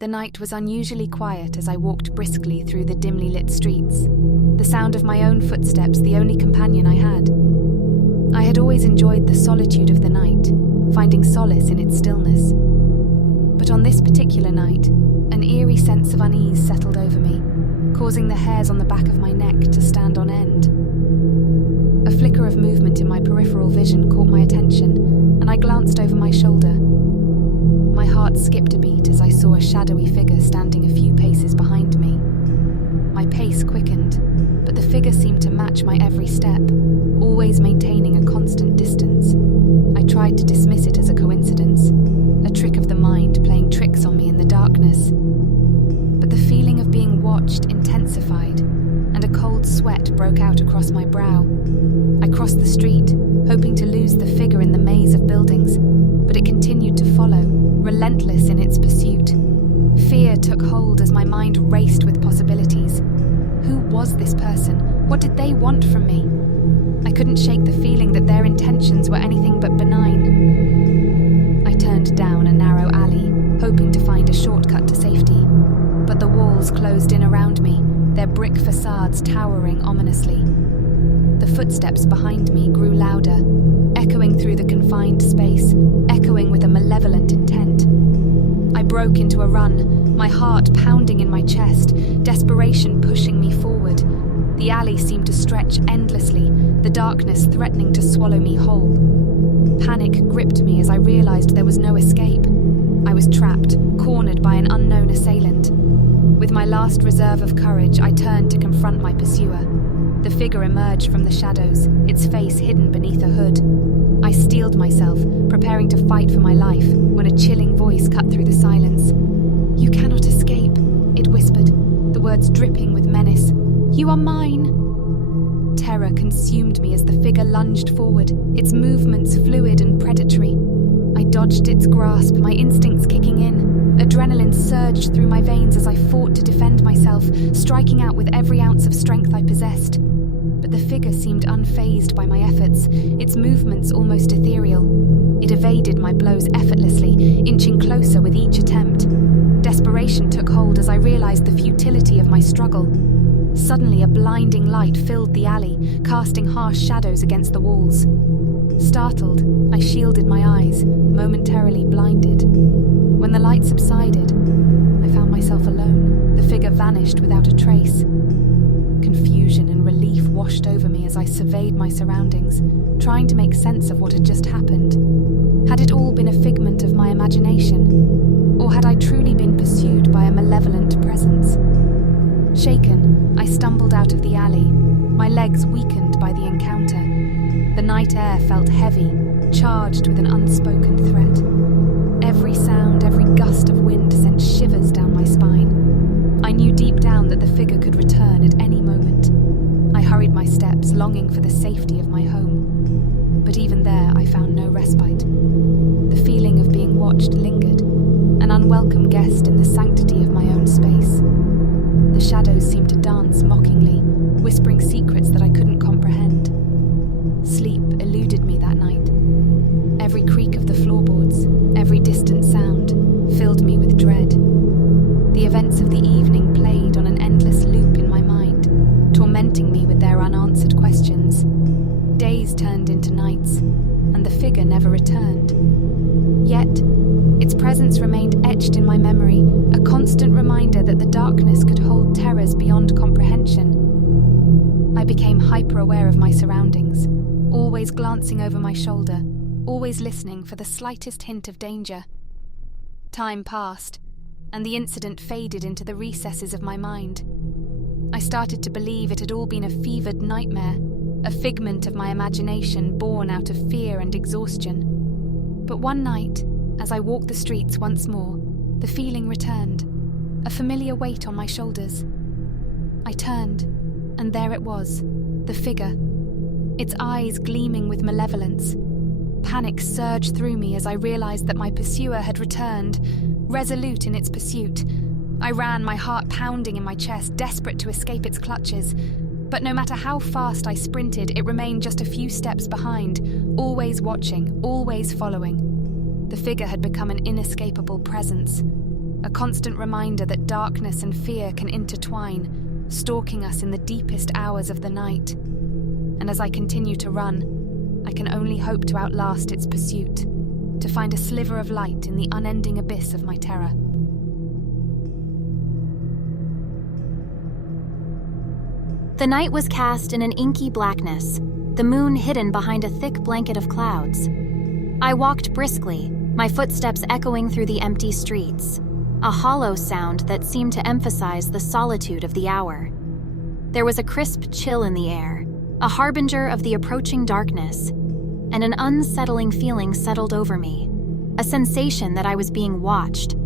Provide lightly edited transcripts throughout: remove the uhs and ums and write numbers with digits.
The night was unusually quiet as I walked briskly through the dimly lit streets, the sound of my own footsteps the only companion I had. I had always enjoyed the solitude of the night, finding solace in its stillness. But on this particular night, an eerie sense of unease settled over me, causing the hairs on the back of my neck to stand on end. A flicker of movement in my peripheral vision caught my attention, and I glanced over my shoulder. My heart skipped a beat as I saw a shadowy figure standing a few paces behind me. My pace quickened, but the figure seemed to match my every step, always maintaining a constant distance. I tried to dismiss it as a coincidence, a trick of the mind playing tricks on me in the darkness. But the feeling of being watched intensified, and a cold sweat broke out across my brow. I crossed the street, hoping to lose the figure in the maze of buildings, but it continued to follow, relentless in its pursuit. Fear took hold as my mind raced with possibilities. Who was this person? What did they want from me? I couldn't shake the feeling that their intentions were anything but benign. I turned down a narrow alley, hoping to find a shortcut to safety. But the walls closed in around me, their brick facades towering ominously. The footsteps behind me grew louder, echoing through the confined space, echoing with a malevolent intent. I broke into a run, my heart pounding in my chest, desperation pushing me forward. The alley seemed to stretch endlessly, the darkness threatening to swallow me whole. Panic gripped me as I realized there was no escape. I was trapped, cornered by an unknown assailant. With my last reserve of courage, I turned to confront my pursuer. The figure emerged from the shadows, its face hidden beneath a hood. I steeled myself, preparing to fight for my life, when a chilling voice cut through the silence. "You cannot escape," it whispered, the words dripping with menace. "You are mine." Terror consumed me as the figure lunged forward, its movements fluid and predatory. I dodged its grasp, my instincts kicking in. Adrenaline surged through my veins as I fought to defend myself, striking out with every ounce of strength I possessed. But the figure seemed unfazed by my efforts, its movements almost ethereal. It evaded my blows effortlessly, inching closer with each attempt. Desperation took hold as I realized the futility of my struggle. Suddenly, a blinding light filled the alley, casting harsh shadows against the walls. Startled, I shielded my eyes, momentarily blinded. When the light subsided, I found myself alone. The figure vanished without a trace. Confusion and relief washed over me as I surveyed my surroundings, trying to make sense of what had just happened. Had it all been a figment of my imagination? Or had I truly been pursued by a malevolent presence? Shaken, I stumbled out of the alley, my legs weakened by the encounter. The night air felt heavy, charged with an unspoken threat. Every sound, every gust of wind sent shivers down my spine. I knew deep down that the figure could return at any moment. I hurried my steps, longing for the safety of my home. But even there, I found no respite. The feeling of being watched lingered, an unwelcome guest in the sanctity of my own space. The shadows seemed to dance mockingly, whispering secrets that I couldn't comprehend. Sleep eluded me that night. Every creak of the floorboards, every distant sound, filled me with dread. The events of the evening played on an endless loop in my mind, tormenting me with their unanswered questions. Days turned into nights, and the figure never returned. Yet, its presence remained etched in my memory, a constant reminder that the darkness could hold terrors beyond comprehension. I became hyper-aware of my surroundings, always glancing over my shoulder, always listening for the slightest hint of danger. Time passed, and the incident faded into the recesses of my mind. I started to believe it had all been a fevered nightmare, a figment of my imagination born out of fear and exhaustion. But one night, as I walked the streets once more, the feeling returned, a familiar weight on my shoulders. I turned, and there it was, the figure, its eyes gleaming with malevolence. Panic surged through me as I realized that my pursuer had returned, resolute in its pursuit. I ran, my heart pounding in my chest, desperate to escape its clutches. But no matter how fast I sprinted, it remained just a few steps behind, always watching, always following. The figure had become an inescapable presence. a constant reminder that darkness and fear can intertwine, stalking us in the deepest hours of the night. And as I continue to run, I can only hope to outlast its pursuit, to find a sliver of light in the unending abyss of my terror. The night was cast in an inky blackness, the moon hidden behind a thick blanket of clouds. I walked briskly, my footsteps echoing through the empty streets, a hollow sound that seemed to emphasize the solitude of the hour. There was a crisp chill in the air, a harbinger of the approaching darkness, and an unsettling feeling settled over me, a sensation that I was being watched.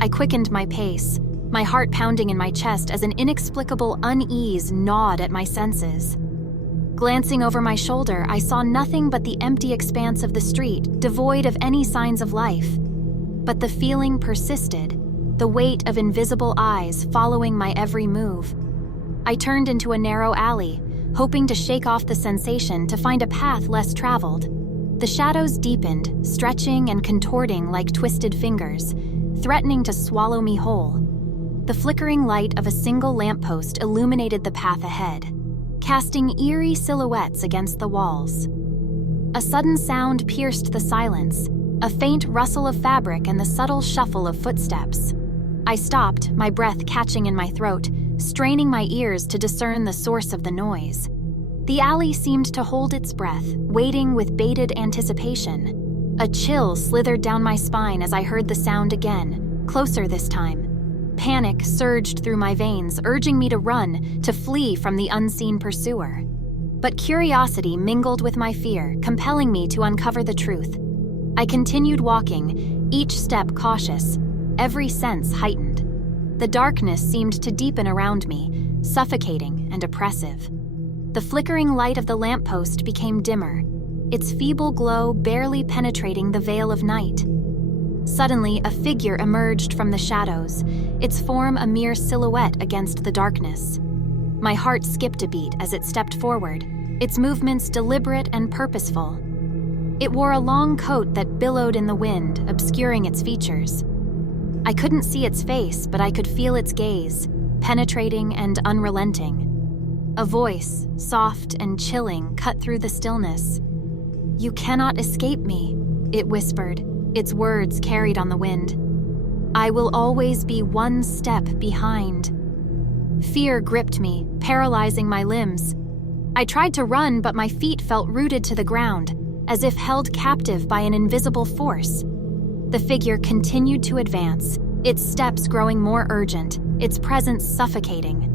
I quickened my pace, my heart pounding in my chest as an inexplicable unease gnawed at my senses. Glancing over my shoulder, I saw nothing but the empty expanse of the street, devoid of any signs of life. But the feeling persisted, the weight of invisible eyes following my every move. I turned into a narrow alley, hoping to shake off the sensation to find a path less traveled. The shadows deepened, stretching and contorting like twisted fingers, threatening to swallow me whole. The flickering light of a single lamppost illuminated the path ahead, casting eerie silhouettes against the walls. A sudden sound pierced the silence, a faint rustle of fabric and the subtle shuffle of footsteps. I stopped, my breath catching in my throat, straining my ears to discern the source of the noise. The alley seemed to hold its breath, waiting with bated anticipation. A chill slithered down my spine as I heard the sound again, closer this time. Panic surged through my veins, urging me to run, to flee from the unseen pursuer. But curiosity mingled with my fear, compelling me to uncover the truth. I continued walking, each step cautious, every sense heightened. The darkness seemed to deepen around me, suffocating and oppressive. The flickering light of the lamppost became dimmer, its feeble glow barely penetrating the veil of night. Suddenly, a figure emerged from the shadows, its form a mere silhouette against the darkness. My heart skipped a beat as it stepped forward, its movements deliberate and purposeful. It wore a long coat that billowed in the wind, obscuring its features. I couldn't see its face, but I could feel its gaze, penetrating and unrelenting. A voice, soft and chilling, cut through the stillness. "You cannot escape me," it whispered, its words carried on the wind. "I will always be one step behind." Fear gripped me, paralyzing my limbs. I tried to run, but my feet felt rooted to the ground, as if held captive by an invisible force. The figure continued to advance, its steps growing more urgent, its presence suffocating.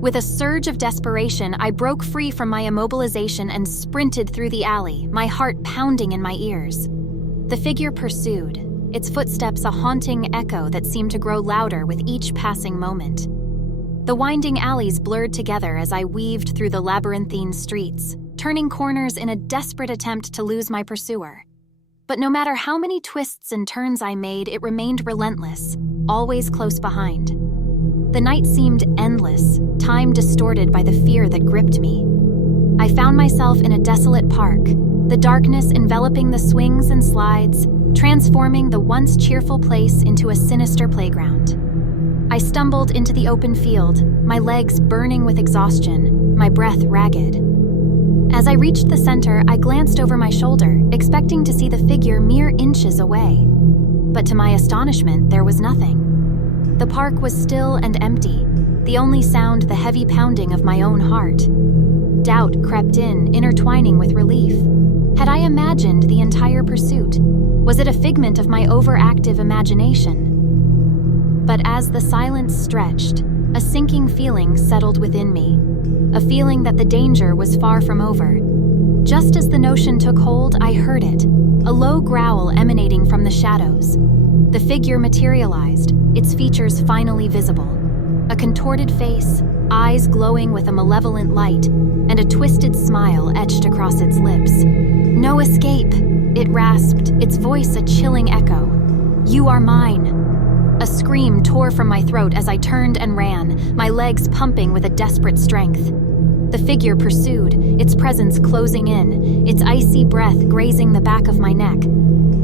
With a surge of desperation, I broke free from my immobilization and sprinted through the alley, my heart pounding in my ears. The figure pursued, its footsteps a haunting echo that seemed to grow louder with each passing moment. The winding alleys blurred together as I weaved through the labyrinthine streets, turning corners in a desperate attempt to lose my pursuer. But no matter how many twists and turns I made, it remained relentless, always close behind. The night seemed endless, time distorted by the fear that gripped me. I found myself in a desolate park, the darkness enveloping the swings and slides, transforming the once cheerful place into a sinister playground. I stumbled into the open field, my legs burning with exhaustion, my breath ragged. As I reached the center, I glanced over my shoulder, expecting to see the figure mere inches away. But to my astonishment, there was nothing. The park was still and empty, the only sound the heavy pounding of my own heart. Doubt crept in, intertwining with relief. Had I imagined the entire pursuit? Was it a figment of my overactive imagination? But as the silence stretched, a sinking feeling settled within me, a feeling that the danger was far from over. Just as the notion took hold, I heard it, a low growl emanating from the shadows. The figure materialized, its features finally visible. A contorted face, eyes glowing with a malevolent light, and a twisted smile etched across its lips. "No escape," it rasped, its voice a chilling echo. "You are mine." A scream tore from my throat as I turned and ran, my legs pumping with a desperate strength. The figure pursued, its presence closing in, its icy breath grazing the back of my neck.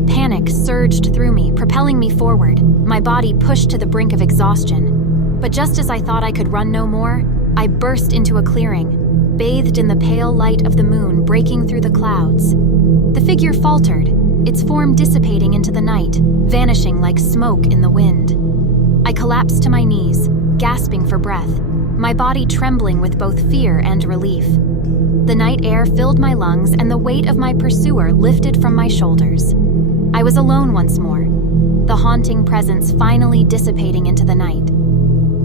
Panic surged through me, propelling me forward, my body pushed to the brink of exhaustion. But just as I thought I could run no more, I burst into a clearing, bathed in the pale light of the moon breaking through the clouds. The figure faltered, its form dissipating into the night, vanishing like smoke in the wind. I collapsed to my knees, gasping for breath, my body trembling with both fear and relief. The night air filled my lungs and the weight of my pursuer lifted from my shoulders. I was alone once more, the haunting presence finally dissipating into the night.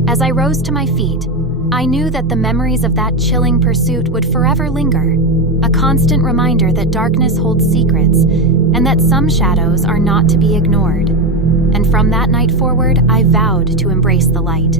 As I rose to my feet, I knew that the memories of that chilling pursuit would forever linger, a constant reminder that darkness holds secrets and that some shadows are not to be ignored. And from that night forward, I vowed to embrace the light.